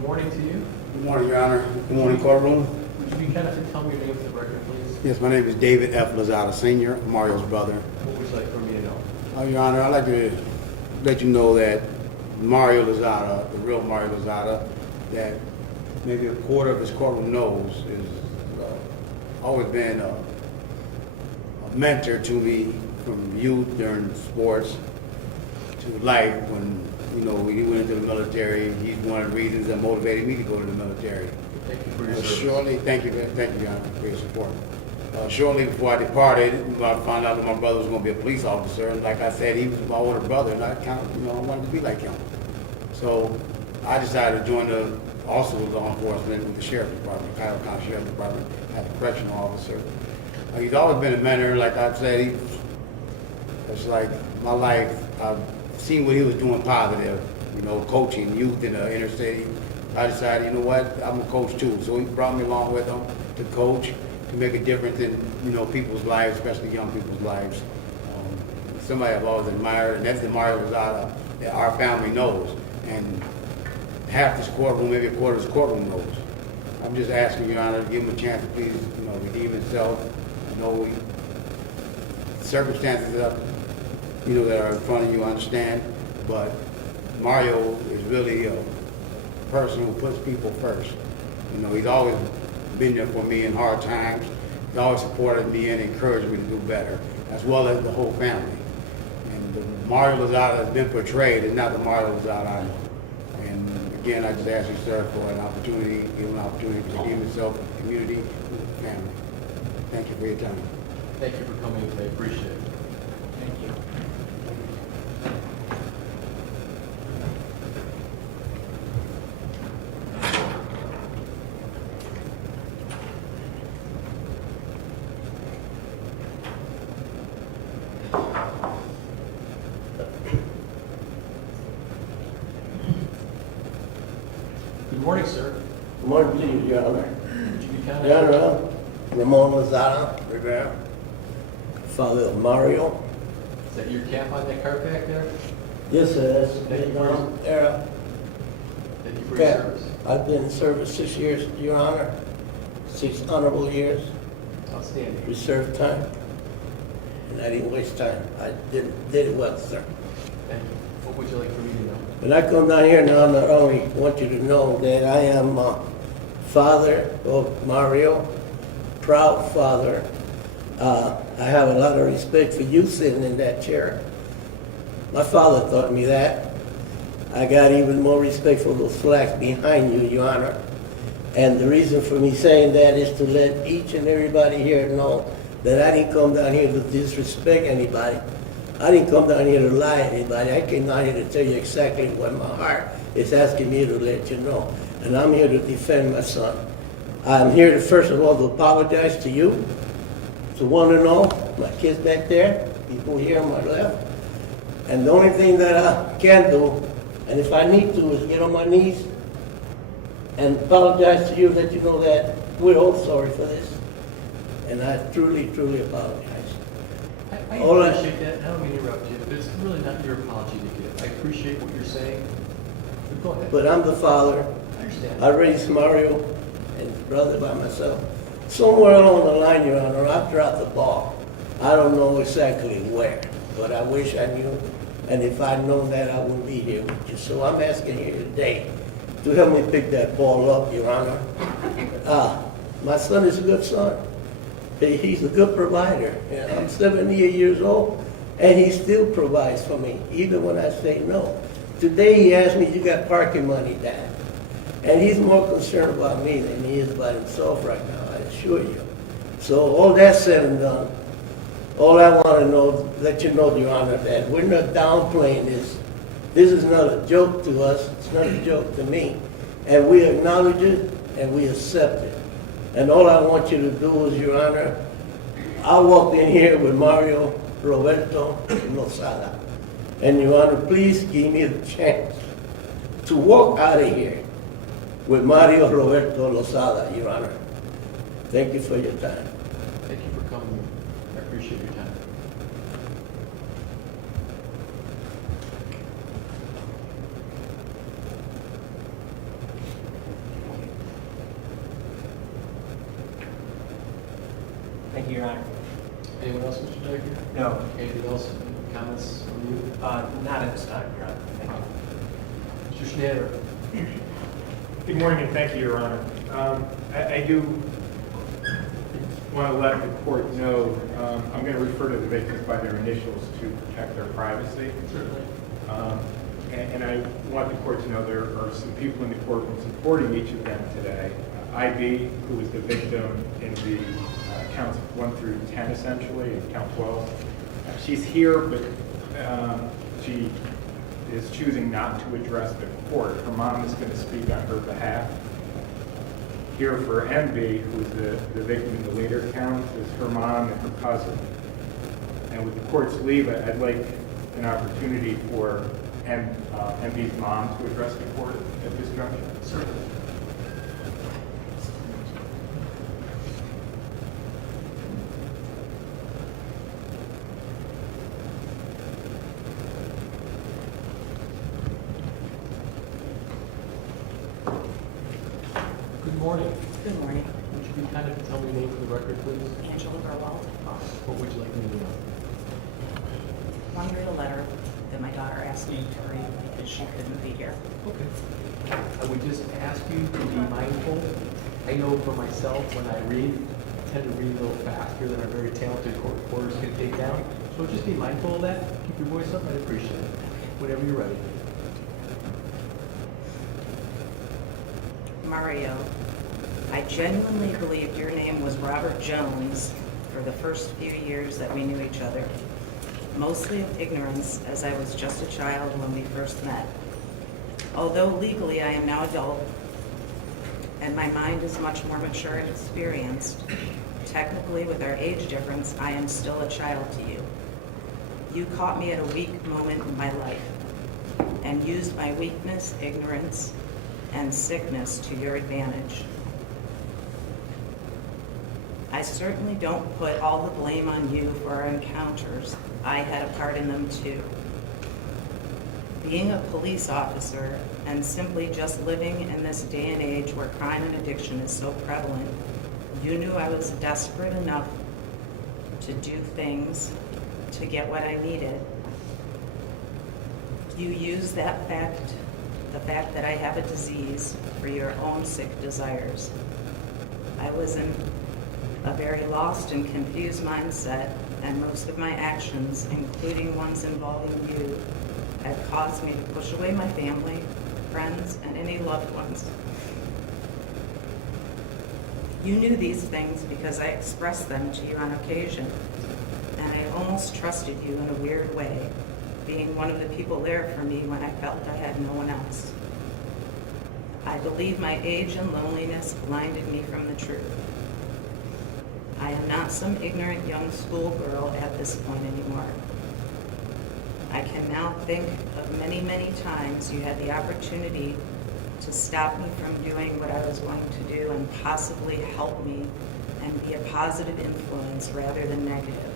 Good morning to you. Good morning, Your Honor. Good morning, courtroom. Would you be kind enough to tell me your name for the record, please? Yes, my name is David F. Lozada Sr., Mario's brother. What would you like for me to know? Your Honor, I'd like to let you know that Mario Lozada, the real Mario Lozada, that maybe a quarter of his courtroom knows, is always been a mentor to me from youth during sports to life when, you know, we went into the military. He's one of the reasons that motivated me to go to the military. Thank you for your service. Shortly, thank you, Your Honor, for your support. Shortly before I departed, I found out that my brother was going to be a police officer, and like I said, he was my older brother, and I wanted to be like him. So I decided to join also law enforcement with the sheriff's department, Cuyahoga County Sheriff's Department, as a correctional officer. He's always been a mentor, like I said. It's like my life. I've seen what he was doing positive, you know, coaching youth in the inner city. I decided, you know what, I'm a coach too. So he brought me along with him to coach, to make a difference in, you know, people's lives, especially young people's lives. Somebody I've always admired, and that's the Mario Lozada that our family knows. And half this courtroom, maybe a quarter of this courtroom knows. I'm just asking, Your Honor, to give him a chance to please, you know, redeem himself. I know circumstances you know, that are in front of you, understand, but Mario is really a person who puts people first. You know, he's always been there for me in hard times. He's always supported me and encouraged me to do better, as well as the whole family. And the Mario Lozada has been portrayed is not the Mario Lozada I know. And again, I just ask you, sir, for an opportunity, give him an opportunity to redeem himself, the community, and the family. Thank you for your time. Thank you for coming today. Appreciate it. Thank you. Good morning, sir. Good morning to you, Your Honor. Would you be kind Your enough? Honor, Ramon Lozada Rivera, father of Mario. Is that your cap on that cart back there? Yes, sir, that's Thank you the for your- era. Thank you for your Cap. service. I've been in service 6 years, Your Honor, 6 honorable years, Outstanding. reserved time, and I didn't waste time. I did it well, sir. Thank you. What would you like for me to know? When I come down here now, not only want you to know that I am father of Mario, proud father. I have a lot of respect for you sitting in that chair. My father taught me that. I got even more respect for those flags behind you, Your Honor. And the reason for me saying that is to let each and everybody here know that I didn't come down here to disrespect anybody. I didn't come down here to lie to anybody. I came down here to tell you exactly what my heart is asking me to let you know. And I'm here to defend my son. I'm here to, first of all, to apologize to you, to one and all, my kids back there, people here on my left. And the only thing that I can do, and if I need to, is get on my knees and apologize to you, let you know that we're all sorry for this. And I truly, truly apologize. I All I- appreciate that. I don't mean to interrupt you, but it's really not your apology to give. I appreciate what you're saying. But go ahead. But I'm the father. I understand. I raised Mario and his brother by myself. Somewhere along the line, Your Honor, I dropped the ball. I don't know exactly where, but I wish I knew. And if I'd known that, I wouldn't be here with you. So I'm asking you today to help me pick that ball up, Your Honor. My son is a good son. He's a good provider. And I'm 78 years old, and he still provides for me, even when I say no. Today he asked me, "You got parking money, Dad?" And he's more concerned about me than he is about himself right now, I assure you. So all that said and done, all I want to know, let you know, Your Honor, that we're not downplaying this. This is not a joke to us. It's not a joke to me. And we acknowledge it and we accept it. And all I want you to do is, Your Honor, I walked in here with Mario Roberto Lozada. And Your Honor, please give me the chance to walk out of here with Mario Roberto Lozada, Your Honor. Thank you for your time. Thank you for coming. I appreciate your time. you, Your Honor. Anyone else, Mr. Duggan? No, Anything else, comments from you? not at this time, Your Honor. Thank you. Mr. Schneider? Good morning, and thank you, Your Honor. I do want to let the court know, I'm going to refer to the victims by their initials to protect their privacy. Certainly. And I want the court to know there are some people in the courtroom supporting each of them today. IB, who was the victim in the counts 1 through 10, essentially, and count 12. She's here, but she is choosing not to address the court. Her mom is going to speak on her behalf. Here for MB, who is the victim in the later counts, is her mom and her cousin. And with the court's leave, I'd like an opportunity for MB's mom to address the court at this juncture. Certainly. Good morning. Good morning. Would you be kind enough to tell me your name for the record, please? Angela Burwald. What would you like me to know? Want to read a letter that my daughter asked me to read because she couldn't be here. Okay. I would just ask you to be mindful. I know for myself, when I read, I tend to read a little faster than our very talented court reporters can take down. So just be mindful of that. Keep your voice up. I'd appreciate it. Whenever you're ready. Mario, I genuinely believed your name was Robert Jones for the first few years that we knew each other. Mostly of ignorance, as I was just a child when we first met. Although legally I am now adult, and my mind is much more mature and experienced, technically with our age difference, I am still a child to you. You caught me at a weak moment in my life, and used my weakness, ignorance, and sickness to your advantage. I certainly don't put all the blame on you for our encounters. I had a part in them too. Being a police officer and simply just living in this day and age where crime and addiction is so prevalent, you knew I was desperate enough to do things to get what I needed. You used that fact, the fact that I have a disease, for your own sick desires. I was in a very lost and confused mindset, and most of my actions, including ones involving you, had caused me to push away my family, friends, and any loved ones. You knew these things because I expressed them to you on occasion, and I almost trusted you in a weird way, being one of the people there for me when I felt I had no one else. I believe my age and loneliness blinded me from the truth. I am not some ignorant young schoolgirl at this point anymore. I can now think of many, many times you had the opportunity to stop me from doing what I was going to do and possibly help me and be a positive influence rather than negative.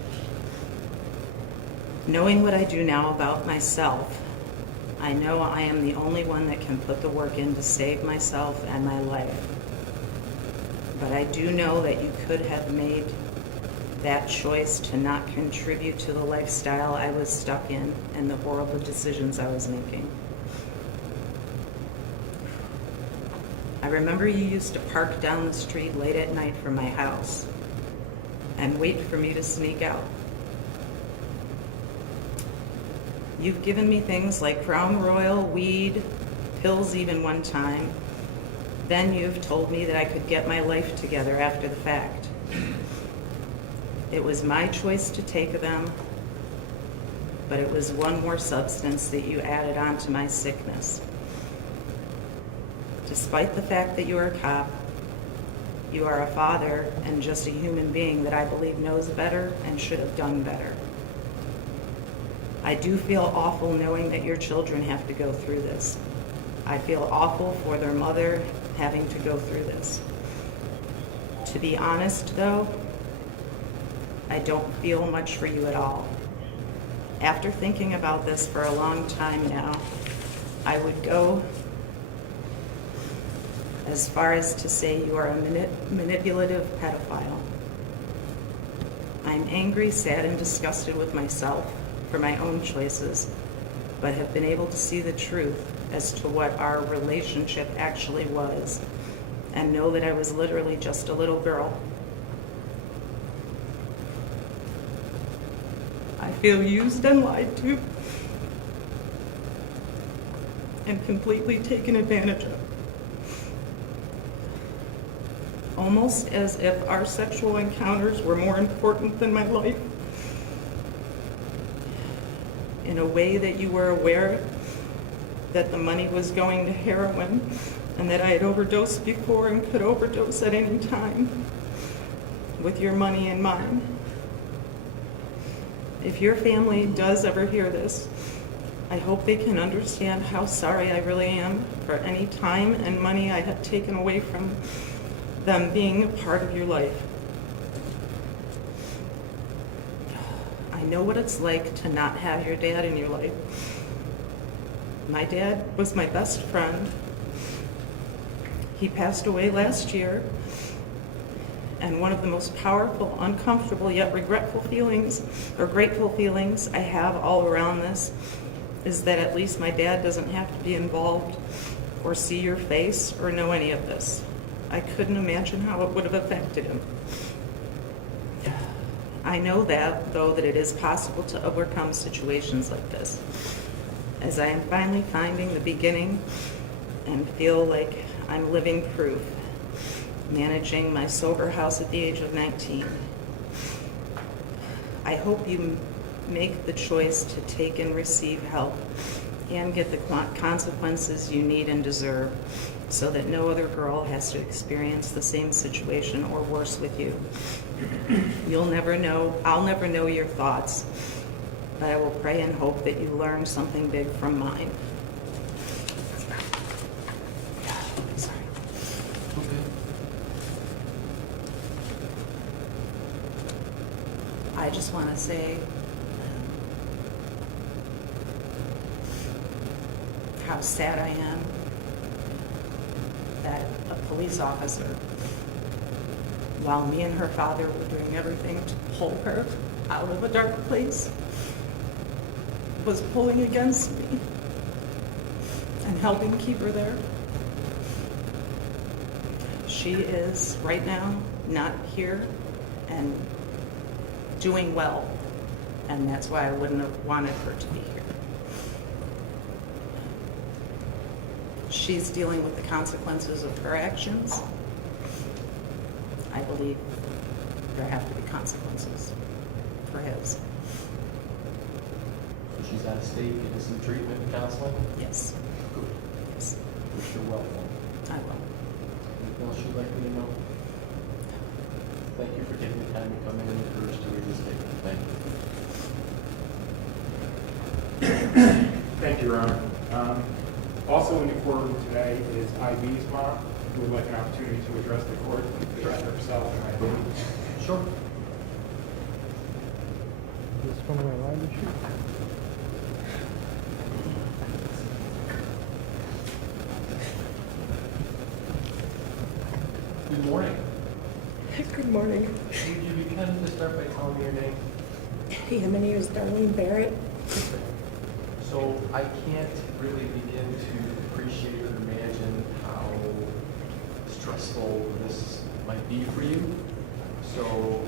Knowing what I do now about myself, I know I am the only one that can put the work in to save myself and my life. But I do know that you could have made that choice to not contribute to the lifestyle I was stuck in and the horrible decisions I was making. I remember you used to park down the street late at night from my house and wait for me to sneak out. You've given me things like Crown Royal, weed, pills even one time. Then you've told me that I could get my life together after the fact. It was my choice to take them, but it was one more substance that you added on to my sickness. Despite the fact that you are a cop, you are a father and just a human being that I believe knows better and should have done better. I do feel awful knowing that your children have to go through this. I feel awful for their mother having to go through this. To be honest, though, I don't feel much for you at all. After thinking about this for a long time now, I would go as far as to say you are a manipulative pedophile. I'm angry, sad, and disgusted with myself for my own choices, but have been able to see the truth as to what our relationship actually was, and know that I was literally just a little girl. I feel used and lied to, and completely taken advantage of. Almost as if our sexual encounters were more important than my life. In a way that you were aware that the money was going to heroin and that I had overdosed before and could overdose at any time with your money and mine. If your family does ever hear this, I hope they can understand how sorry I really am for any time and money I have taken away from them being a part of your life. I know what it's like to not have your dad in your life. My dad was my best friend. He passed away last year, and one of the most powerful, uncomfortable, yet regretful feelings, or grateful feelings I have all around this, is that at least my dad doesn't have to be involved or see your face or know any of this. I couldn't imagine how it would have affected him. I know that, though, that it is possible to overcome situations like this, as I am finally finding the beginning and feel like I'm living proof, managing my sober house at the age of 19. I hope you make the choice to take and receive help and get the consequences you need and deserve, so that no other girl has to experience the same situation or worse with you. You'll never know, I'll never know your thoughts, but I will pray and hope that you learn something big from mine. Sorry. I just want to say how sad I am that a police officer, while me and her father were doing everything to pull her out of a dark place, was pulling against me and helping keep her there. She is right now not here and doing well, and that's why I wouldn't have wanted her to be here. She's dealing with the consequences of her actions. I believe there have to be consequences for his. So she's out of state, getting some treatment and counseling? Yes. Good. Yes, Wish her well. I will. Anything else you'd like me to know? Thank you for taking the time to come in and for us to read this statement. Thank you. Thank you, Your Honor. Also in the courtroom today is IB's mom, who would like an opportunity to address the court, address herself and IB. Sure. This one my line issue? Good morning. Good morning. Would you be kind enough to start by telling me your name? Yeah, my name is Darlene Barrett. So I can't really begin to appreciate or imagine how stressful this might be for you. So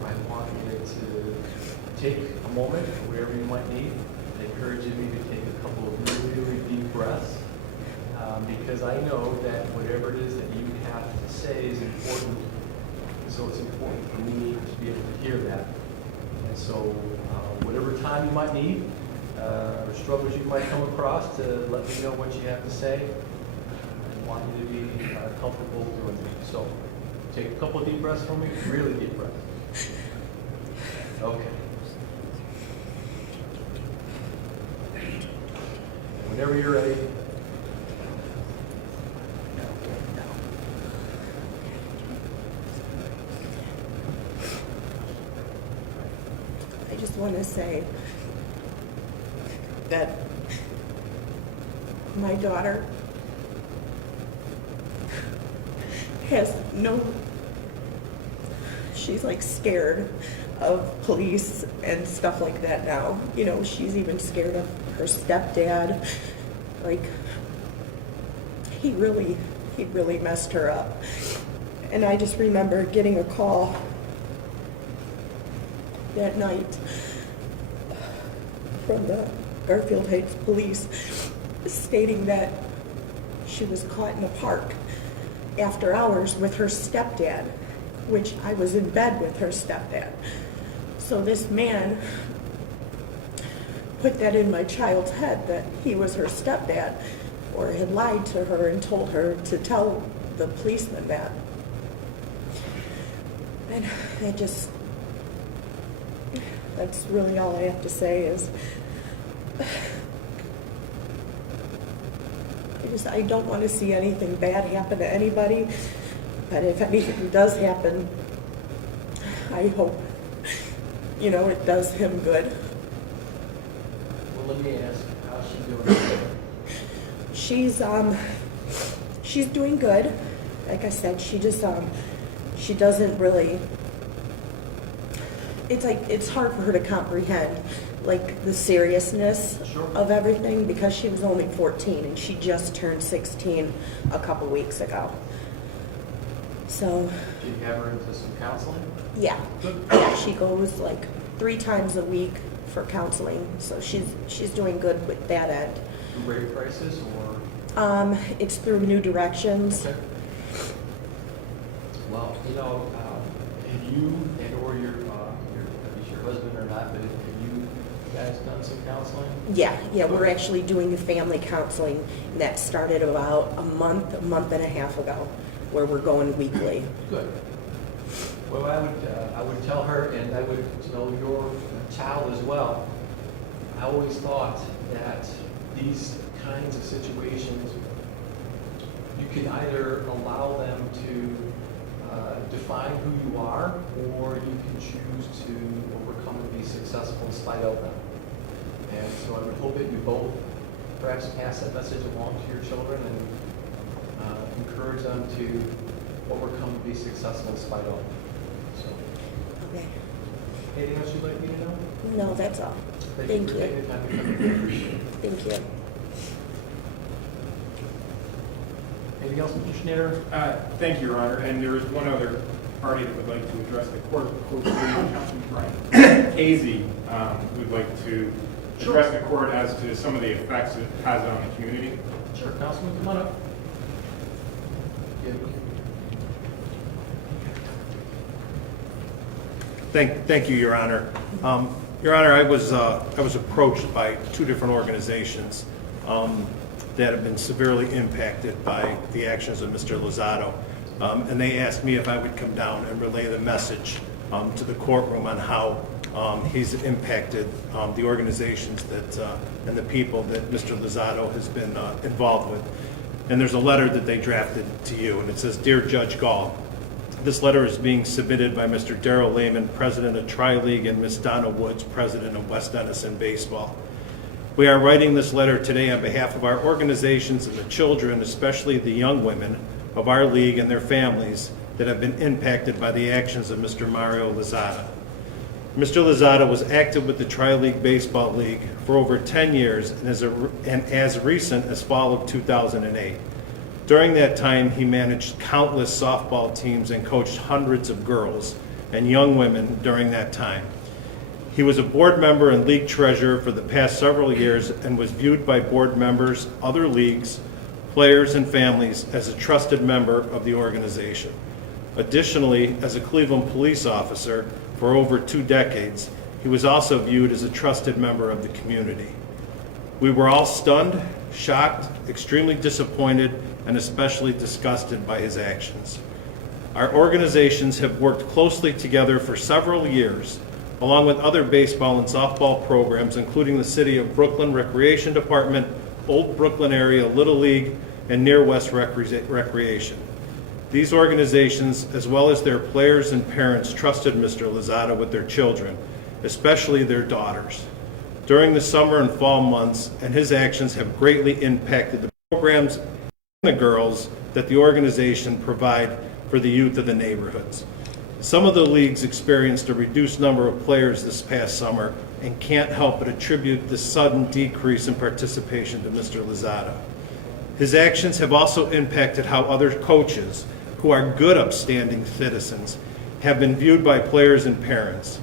I want you to take a moment, wherever you might need. I encourage you to take a couple of really, really deep breaths, because I know that whatever it is that you have to say is important. So it's important for me to be able to hear that. And so whatever time you might need, or struggles you might come across, to let me know what you have to say. I want you to be comfortable doing it. So take a couple of deep breaths for me, really deep breaths. Okay. Whenever you're ready. I just want to say that my daughter she's like scared of police and stuff like that now. You know, she's even scared of her stepdad. Like, he really messed her up. And I just remember getting a call that night from the Garfield Heights police stating that she was caught in a park after hours with her stepdad, which I was in bed with her stepdad. So this man put that in my child's head that he was her stepdad, or had lied to her and told her to tell the policeman that. And that's really all I have to say is, I don't want to see anything bad happen to anybody, but if anything does happen, I hope, you know, it does him good. Well, let me ask, how's she doing? She's doing good. Like I said, she doesn't really, it's hard for her to comprehend, like, the seriousness Sure. of everything, because she was only 14 and she just turned 16 a couple weeks ago. So, Did you have her into some counseling? yeah, she goes like 3 times a week for counseling, so she's doing good with that end. Through rate prices or? It's through New Directions. Okay. Well, you know, have you and or your husband or not, but have you guys done some counseling? Yeah, we're actually doing family counseling, and that started about a month and a half ago, where we're going weekly. Good. Well, I would tell her, and I would, your child as well. I always thought that these kinds of situations, you can either allow them to define who you are, or you can choose to overcome and be successful in spite of them. And so I would hope that you both perhaps pass that message along to your children and encourage them to overcome and be successful in spite of. So, Okay. anything else you'd like me to know? No, that's all. Thank for you. taking the time to come in. Appreciate it. Thank you. Anything else, Mr. Schneider? Thank you, Your Honor. And there is one other party that would like to address the court. Councilman Brian Casey would like to address the court as to some of the effects it has on the community. Sure, Councilman, come on up. Thank you, Your Honor. Your Honor, I was approached by 2 different organizations that have been severely impacted by the actions of Mr. Lozado. And they asked me if I would come down and relay the message to the courtroom on how he's impacted the organizations that and the people that Mr. Lozado has been involved with. And there's a letter that they drafted to you, and it says, "Dear Judge Gall, this letter is being submitted by Mr. Darrell Lehman, President of Tri-League, and Ms. Donna Woods, President of West Denison Baseball. We are writing this letter today on behalf of our organizations and the children, especially the young women of our league and their families that have been impacted by the actions of Mr. Mario Lozada. Mr. Lozada was active with the Tri-League Baseball League for over 10 years and as recent as fall of 2008. During that time, he managed countless softball teams and coached hundreds of girls and young women during that time. He was a board member and league treasurer for the past several years and was viewed by board members, other leagues, players, and families as a trusted member of the organization. Additionally, as a Cleveland police officer for over 2 decades, he was also viewed as a trusted member of the community. We were all stunned, shocked, extremely disappointed, and especially disgusted by his actions. Our organizations have worked closely together for several years, along with other baseball and softball programs, including the City of Brooklyn Recreation Department, Old Brooklyn Area Little League, and Near West Recreation. These organizations, as well as their players and parents, trusted Mr. Lozada with their children, especially their daughters, during the summer and fall months, and his actions have greatly impacted the programs and the girls that the organization provide for the youth of the neighborhoods. Some of the leagues experienced a reduced number of players this past summer and can't help but attribute the sudden decrease in participation to Mr. Lozada. His actions have also impacted how other coaches, who are good, upstanding citizens, have been viewed by players and parents.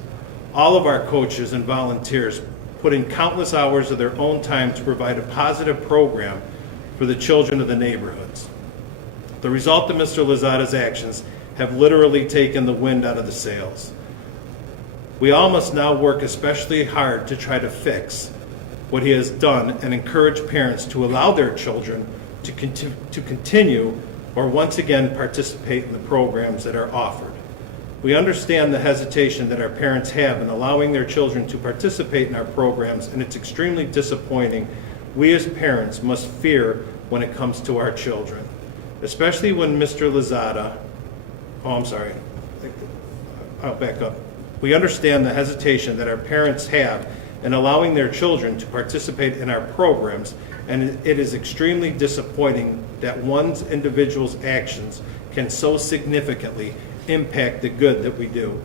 All of our coaches and volunteers put in countless hours of their own time to provide a positive program for the children of the neighborhoods. The result of Mr. Lozada's actions have literally taken the wind out of the sails. We all must now work especially hard to try to fix what he has done and encourage parents to allow their children to continue or once again participate in the programs that are offered. We understand the hesitation that our parents have in allowing their children to participate in our programs, and it's extremely disappointing. We as parents must fear when it comes to our children, especially when Mr. Lozada, I'll back up. We understand the hesitation that our parents have in allowing their children to participate in our programs, and it is extremely disappointing that one's individual's actions can so significantly impact the good that we do.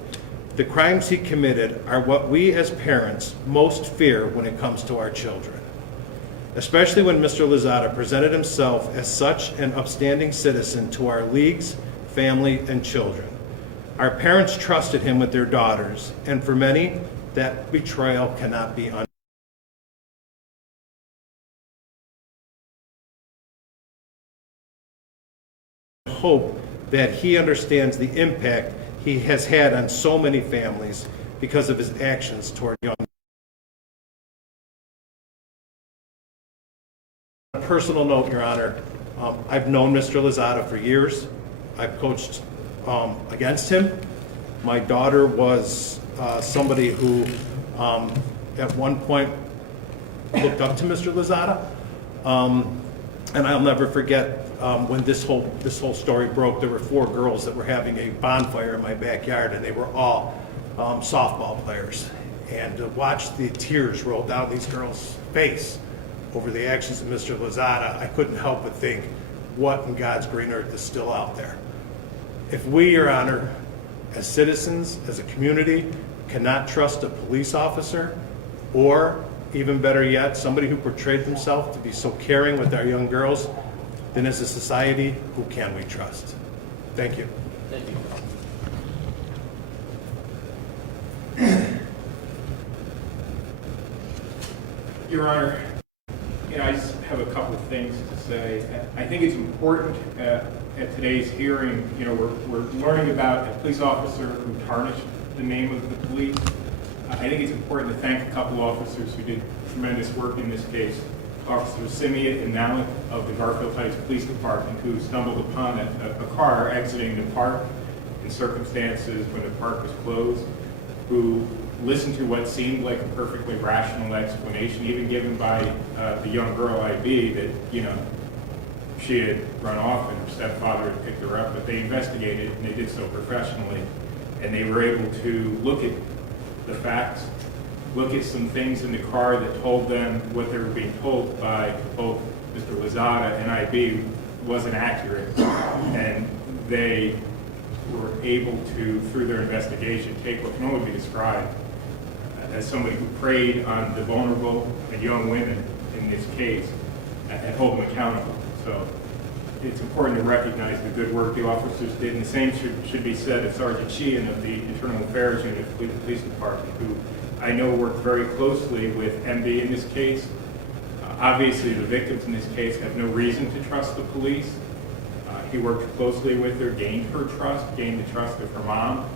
The crimes he committed are what we as parents most fear when it comes to our children, especially when Mr. Lozada presented himself as such an upstanding citizen to our leagues, family, and children. Our parents trusted him with their daughters, and for many, that betrayal cannot be undone. Hope that he understands the impact he has had on so many families because of his actions toward young. On a personal note, Your Honor, I've known Mr. Lozada for years. I've coached against him. My daughter was somebody who at one point looked up to Mr. Lozada. And I'll never forget when this whole story broke. There were 4 girls that were having a bonfire in my backyard, and they were all softball players. And to watch the tears roll down these girls' face over the actions of Mr. Lozada, I couldn't help but think, what in God's green earth is still out there? If we, Your Honor, as citizens, as a community, cannot trust a police officer, or even better yet, somebody who portrayed themselves to be so caring with our young girls, then as a society, who can we trust? Thank you. Thank you. Your Honor, I just have a couple of things to say. I think it's important at today's hearing, we're learning about a police officer who tarnished the name of the police. I think it's important to thank a couple officers who did tremendous work in this case. Officers Simeon and Malik of the Garfield Heights Police Department, who stumbled upon a car exiting the park in circumstances when the park was closed, who listened to what seemed like a perfectly rational explanation, even given by the young girl IB, that, she had run off and her stepfather had picked her up, but they investigated and they did so professionally. And they were able to look at the facts, look at some things in the car that told them what they were being told by both Mr. Lozada and IB wasn't accurate. And they were able to, through their investigation, take what can only be described as somebody who preyed on the vulnerable and young women in this case and hold them accountable. So it's important to recognize the good work the officers did, and the same should be said of Sergeant Sheehan of the Internal Affairs Unit of the Police Department, who I know worked very closely with MB in this case. Obviously, the victims in this case have no reason to trust the police. He worked closely with her, gained her trust, gained the trust of her mom,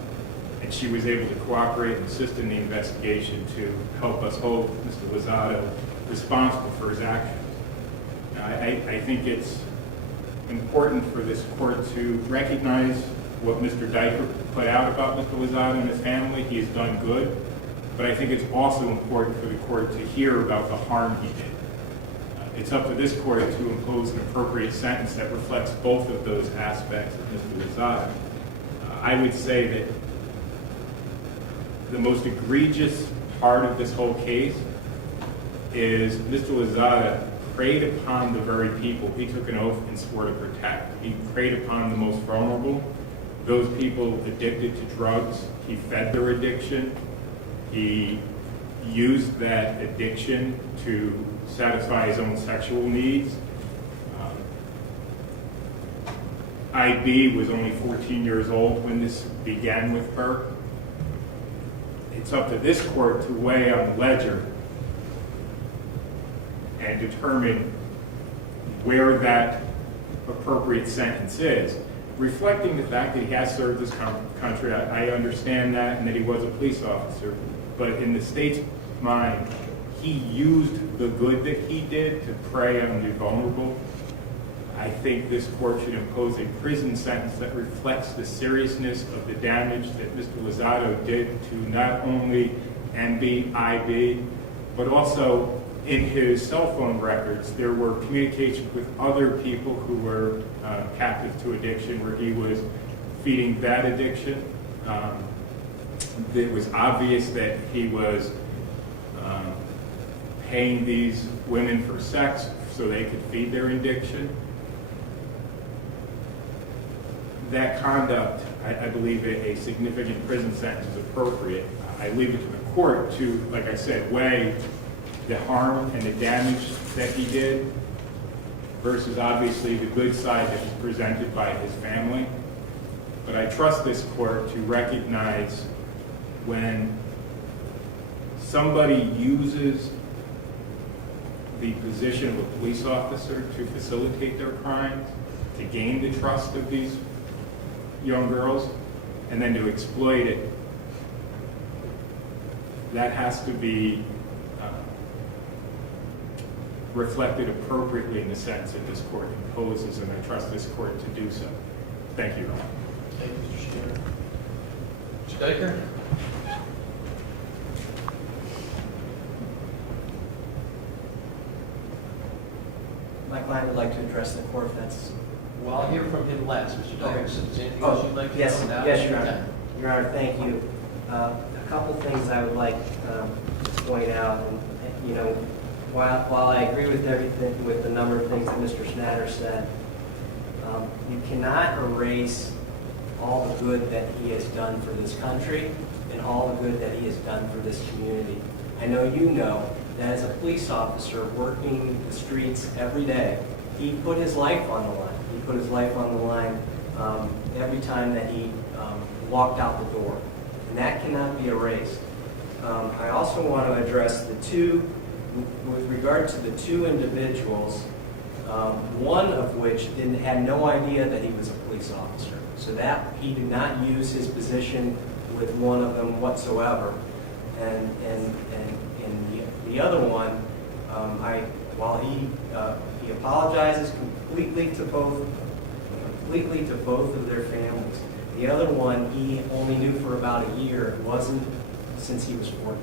and she was able to cooperate and assist in the investigation to help us hold Mr. Lozada responsible for his actions. I think it's important for this court to recognize what Mr. Diker put out about Mr. Lozada and his family. He has done good, but I think it's also important for the court to hear about the harm he did. It's up to this court to impose an appropriate sentence that reflects both of those aspects of Mr. Lozada. I would say that the most egregious part of this whole case is Mr. Lozada preyed upon the very people he took an oath and swore to protect. He preyed upon the most vulnerable, those people addicted to drugs. He fed their addiction. He used that addiction to satisfy his own sexual needs. IB was only 14 years old when this began with her. It's up to this court to weigh on the ledger and determine where that appropriate sentence is. Reflecting the fact that he has served this country, I understand that, and that he was a police officer, but in the state's mind, he used the good that he did to prey on the vulnerable. I think this court should impose a prison sentence that reflects the seriousness of the damage that Mr. Lozado did to not only MB, IB, but also in his cell phone records, there were communications with other people who were captive to addiction where he was feeding that addiction. It was obvious that he was paying these women for sex so they could feed their addiction. That conduct, I believe a significant prison sentence is appropriate. I leave it to the court to, like I said, weigh the harm and the damage that he did versus obviously the good side that was presented by his family. But I trust this court to recognize when somebody uses the position of a police officer to facilitate their crimes, to gain the trust of these young girls, and then to exploit it, that has to be reflected appropriately in the sentence that this court imposes, and I trust this court to do so. Thank you, Your Honor. Thank you, Mr. Skinner. Mr. Diker? My client would like to address the court if that's... Well, I'll hear from him last, Mr. Diker. Is there anything Oh, else you'd like to yes, know now? yes, Your Honor. Your Honor, thank you. A couple things I would like to point out. And, you know, while I agree with everything, with the number of things that Mr. Schnatter said, you cannot erase all the good that he has done for this country and all the good that he has done for this community. I know you know that as a police officer working the streets every day, he put his life on the line. He put his life on the line every time that he walked out the door. And that cannot be erased. I also want to address the two, with regard to the two individuals, one of which had no idea that he was a police officer. So that he did not use his position with one of them whatsoever. And the other one, while he apologizes completely to both of their families. The other one he only knew for about a year. It wasn't since he was 14.